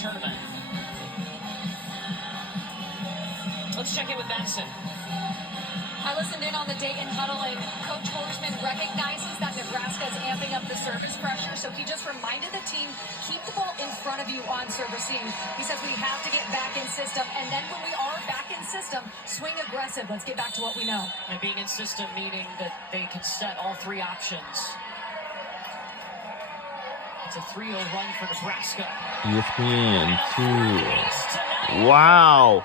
tournament. Let's check in with Madison. I listened in on the Dayton huddle, and Coach Horsman recognizes that Nebraska's amping up the service pressure, so he just reminded the team, keep the ball in front of you on serve receive. He says we have to get back in system, and then when we are back in system, swing aggressive. Let's get back to what we know. And being in system meaning that they can set all three options. It's a 3-0 run for Nebraska. ESPN 2. Wow.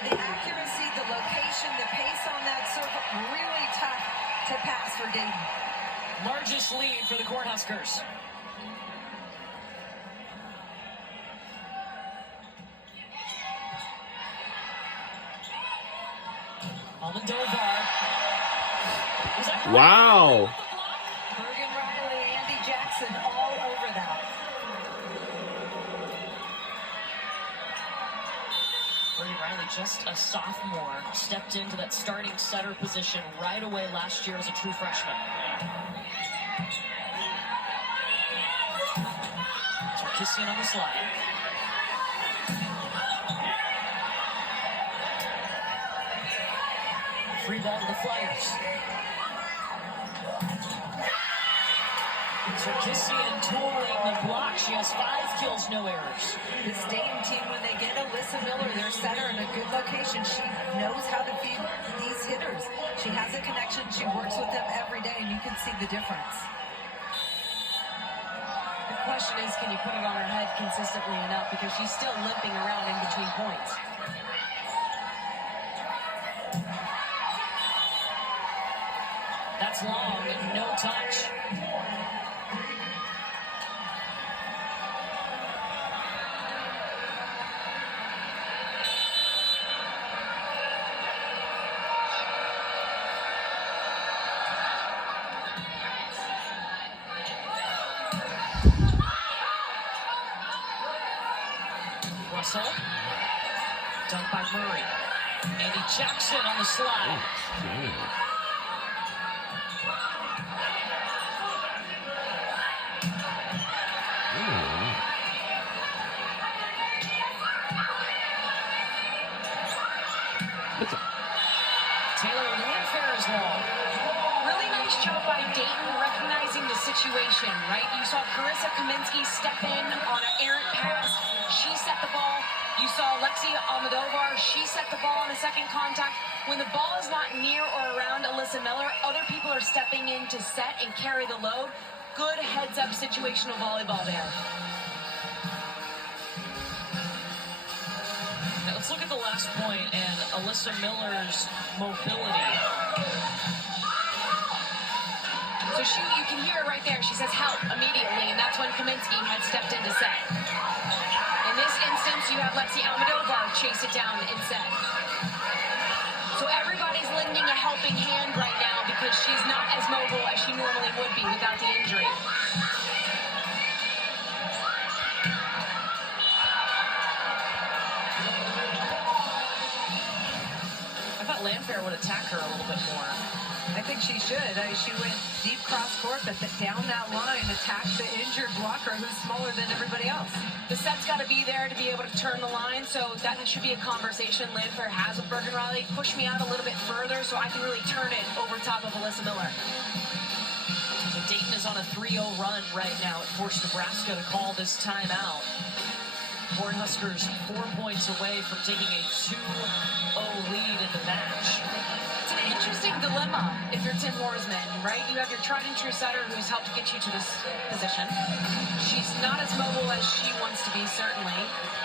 The accuracy, the location, the pace on that serve, really tough to pass for Dayton. Largest lead for the Cornhuskers. Almodovar. Wow. Bergen Riley, Andy Jackson, all over that. Bergen Riley, just a sophomore, stepped into that starting setter position right away last year as a true freshman. Sarkisian on the slide. Free ball to the Flyers. Sarkisian touring the block. She has 5 kills, no errors. This Dayton team, when they get Alyssa Miller, their center, in a good location, she knows how to feed these hitters. She has a connection. She works with them every day, and you can see the difference. The question is, can you put it on her head consistently enough, because she's still limping around in between points. That's long, no touch. Russell. Dunk by Murray. Andy Jackson on the slide. Taylor Landfair is long. Really nice job by Dayton recognizing the situation, right? You saw Carissa Kaminsky step in on an errant pass. She set the ball. You saw Alexia Almodovar. She set the ball on a second contact. When the ball is not near or around Alyssa Miller, other people are stepping in to set and carry the load. Good heads-up situational volleyball there. Now let's look at the last point and Alyssa Miller's mobility. So you can hear it right there. She says help immediately, and that's when Kaminsky had stepped in to set. In this instance, you have Lexi Almodovar chase it down and set. So everybody's lending a helping hand right now because she's not as mobile as she normally would be without the injury. I thought Landfair would attack her a little bit more. I think she should. She went deep cross court, but down that line, attacked the injured blocker who's smaller than everybody else. The set's got to be there to be able to turn the line, so that should be a conversation Landfair has with Bergen Riley. Push me out a little bit further so I can really turn it over top of Alyssa Miller. So Dayton is on a 3-0 run right now. It forced Nebraska to call this timeout. Cornhuskers 4 points away from taking a 2-0 lead in the match. It's an interesting dilemma if you're Tim Horsman, right? You have your tried and true setter who's helped get you to this position. She's not as mobile as she wants to be, certainly,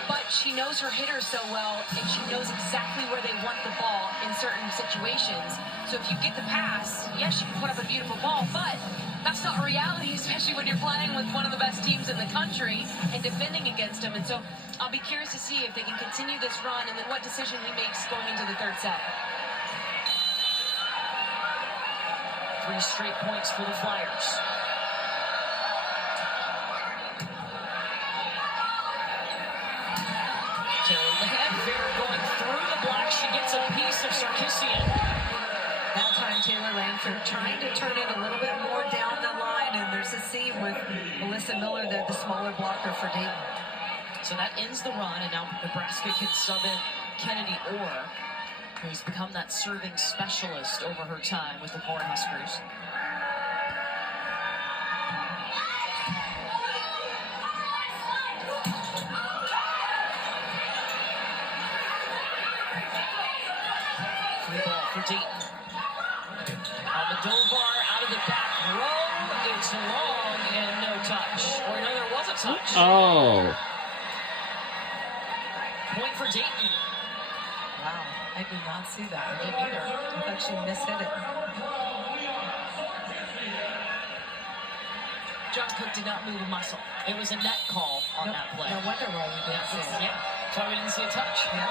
but she knows her hitters so well, and she knows exactly where they want the ball in certain situations. So if you get the pass, yes, you can put up a beautiful ball, but that's not reality, especially when you're playing with one of the best teams in the country and defending against them. And so I'll be curious to see if they can continue this run and then what decision he makes going into the third set. 3 straight points for the Flyers. Taylor Landfair going through the block. She gets a piece of Sarkisian. That time Taylor Langford trying to turn it a little bit more down the line, and there's a seam with Melissa Miller, the smaller blocker for Dayton. So that ends the run, and now Nebraska can sub in Kennedy Orr, who's become that serving specialist over her time with the Cornhuskers. Free ball for Dayton. Almodovar out of the back row. It's long and no touch. Or no, there was a touch. Oh. Point for Dayton. Wow, I did not see that. I didn't either. I thought she mishit it. John Cook did not move a muscle. It was a net call on that play. No wonder why we didn't see it. Yeah, that's why we didn't see a touch. Yeah.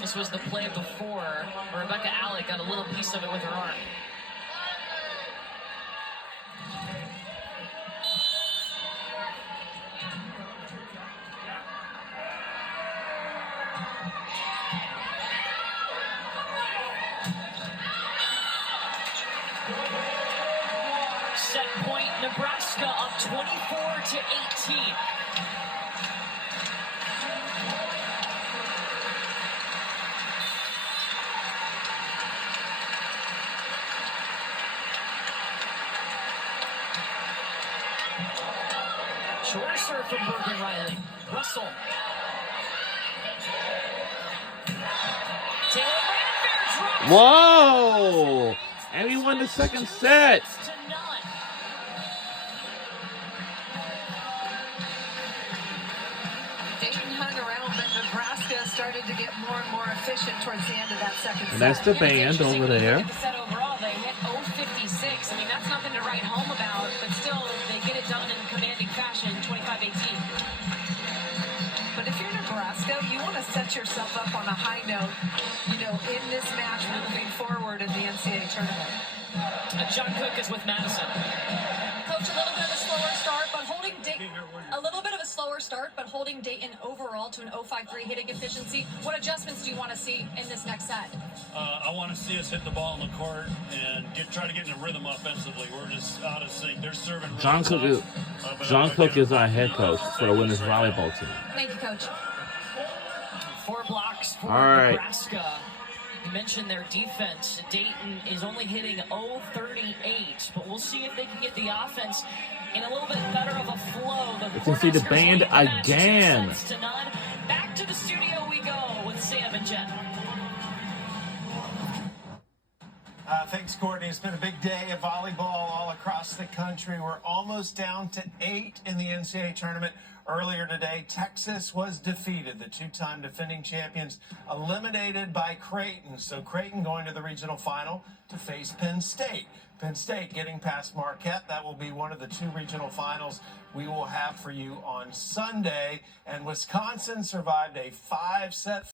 This was the play before Rebecca Alec got a little piece of it with her arm. Set point, Nebraska up 24-18. Shorter serve from Bergen Riley. Russell. Taylor Landfair drops. Whoa! And we won the second set. To none. Dayton hung around, but Nebraska started to get more and more efficient towards the end of that second set. And that's the Yeah, it's band interesting over when you there. look at the set overall, they hit 0.56. I mean, that's nothing to write home about, but still, they get it done in commanding fashion, 25-18. But if you're Nebraska, you want to set yourself up on a high note, in this match moving forward in the NCAA tournament. John Cook is with Madison. Coach, a little bit of a slower start, but holding Dayton overall to an 0.53 hitting efficiency. What adjustments do you want to see in this next set? I want to see us hit the ball in the court and try to get in a rhythm offensively. We're just out of sync. They're serving. John Cook is our head coach for the women's volleyball team. Thank you, Coach. 4 blocks for All right. Nebraska. You mentioned their defense. Dayton is only hitting 0.38, but we'll see if they can get the offense in a little bit better of a flow. You can see the Cornhuskers band lead the match again. 2-0. Back to the studio we go with Sam and Jen. Thanks, Courtney. It's been a big day of volleyball all across the country. We're almost down to 8 in the NCAA tournament. Earlier today, Texas was defeated. The two-time defending champions eliminated by Creighton. So Creighton going to the regional final to face Penn State. Penn State getting past Marquette. That will be one of the 2 regional finals we will have for you on Sunday. And Wisconsin survived a 5-set